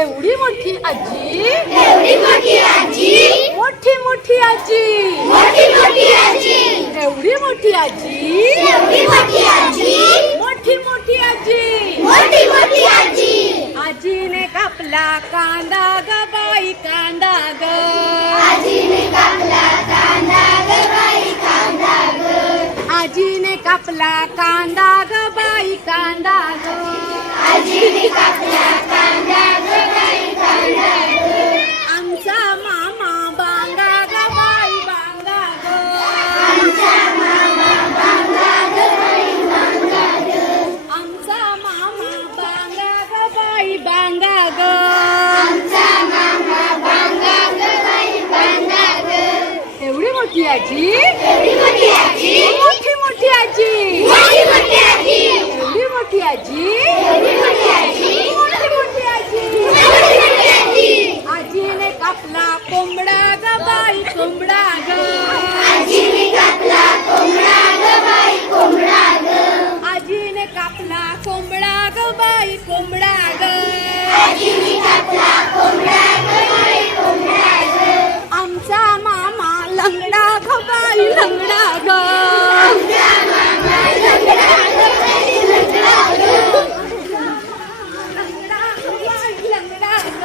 एवढी मोठी आजी, एवढी मोठी आजी, मोठी मोठी आजी, मोठी मोठी आजी, एवढी मोठी आजी, एवढी मोठी आजी, मोठी मोठी आजी, मोठी मोठी आजी. आजीने कापला कांदा ग बाई कांदा ग, आजीने कापला कांदा ग बाई कांदा ग, आजीने कापला कांदा ग बाई कांदा ग, आजीने कापला कांदा ग बाई कांदा ग. आमचा मामा बांगा ग बाई बांगा ग, आमचा मामा बांगा ग बाई बांगा ग, आमचा मामा बांगा ग बाई बांगा ग. आमचा मामा बांगा ग बाई बांगा ग. एवढी मोठी आजी, एवढी मोठी आजी, मोठी मोठी आजी, मोठी मोठी आजी, एवढी मोठी आजी, एवढी मोठी आजी, मोठी मोठी आजी. मोठी मोठी आजी. आजीने कापला कोंबडा ग बाई कोंबडा ग, आजीने कापला कोंबडा ग बाई कोंबडा ग, आजीने कापला कोंबडा ग बाई कोंबडा ग. आजीने कापला कोंबडा ग बाई कोंबडा ग. आमचा मामा लंगडा ग बाई लंगडा ग, आमचा मामा लंगडा ग बाई लंगडा ग, लंगडा ग बाई लंगडा ग.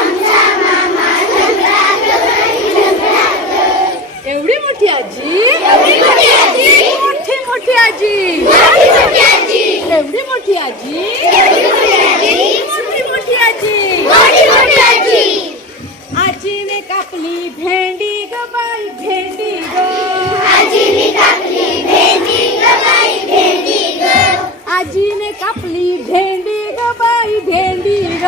आमचा मामा लंगडा ग बाई लंगडा ग. एवढी मोठी आजी, एवढी मोठी आजी, मोठी मोठी आजी, मोठी मोठी आजी, एवढी मोठी आजी, एवढी मोठी आजी, मोठी मोठी आजी. मोठी मोठी आजी. आजीने कापली भेंडी ग बाई भेंडी ग, आजीने कापली भेंडी ग बाई भेंडी ग, आजीने कापली भेंडी ग बाई भेंडी ग.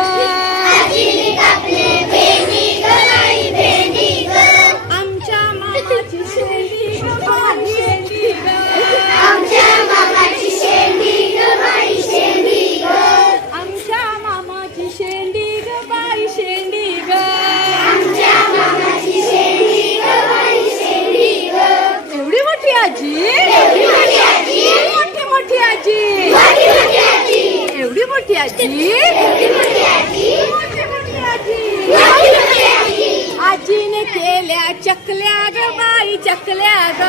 आजीने कापली भेंडी ग बाई भेंडी ग. आमच्या मामाची शेंडी ग बाई शेंडी ग, आमच्या मामाची शेंडी ग बाई शेंडी ग, आमच्या मामाची शेंडी ग बाई शेंडी ग. आमच्या मामाची शेंडी ग बाई शेंडी ग. एवढी मोठी आजी, एवढी मोठी आजी, मोठी मोठी आजी, मोठी मोठी आजी, एवढी मोठी आजी, एवढी मोठी आजी, मोठी मोठी आजी. मोठी मोठी आजी. आजीने केल्या चकल्या ग बाई चकल्या ग,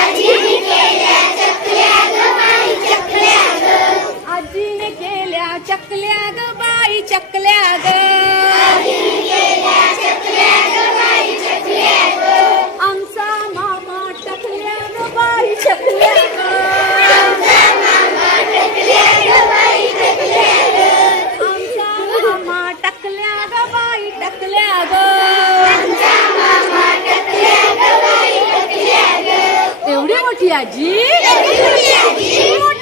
आजीने केल्या चकल्या ग बाई चकल्या ग, आजीने केल्या चकल्या ग बाई चकल्या ग. आजीने केल्या चकल्या ग बाई चकल्या ग. आमचा मामा टकल्या ग बाई चकल्या ग, आमचा मामा टकल्या ग बाई टकल्या ग, आमचा मामा टकल्या ग बाई टकल्या ग. आमचा मामा टकल्या ग बाई टकल्या ग. एवढी मोठी आजी, एवढी मोठी आजी, मोठी